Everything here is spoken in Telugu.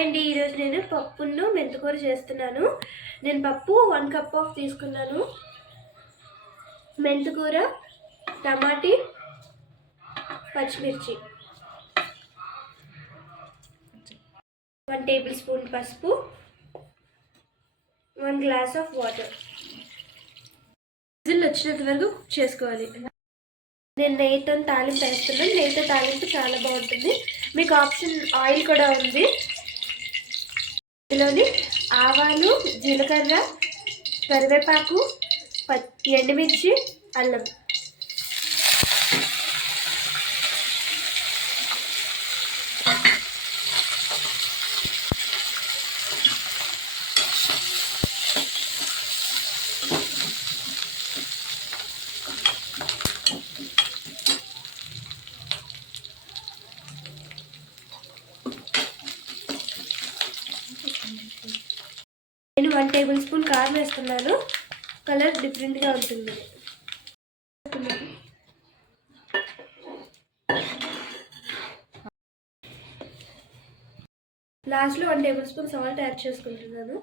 అండి ఈరోజు నేను పప్పును మెంతికూర చేస్తున్నాను. నేను పప్పు 1 కప్ ఆఫ్ తీసుకున్నాను. మెంతికూర, టమాటీ, పచ్చిమిర్చి, 1 టేబుల్ స్పూన్ పసుపు, 1 గ్లాస్ ఆఫ్ వాటర్. విజిల్ వచ్చినంత వరకు కుక్ చేసుకోవాలి. నేను నెయ్యితో తాలింపు వేస్తున్నాను. నెయ్యితో తాలింపు చాలా బాగుంటుంది. మీకు ఆప్షన్ ఆయిల్ కూడా ఉంది. ఇందులోని ఆవాలు, జీలకర్ర, కరివేపాకు, ఎండుమిర్చి, అల్లం. నేను 1 టేబుల్ స్పూన్ కారం వేస్తున్నాను. కలర్ డిఫరెంట్గా ఉంటుంది. లాస్ట్లో 1 టేబుల్ స్పూన్ సాల్ట్ యాడ్ చేసుకుంటున్నాను.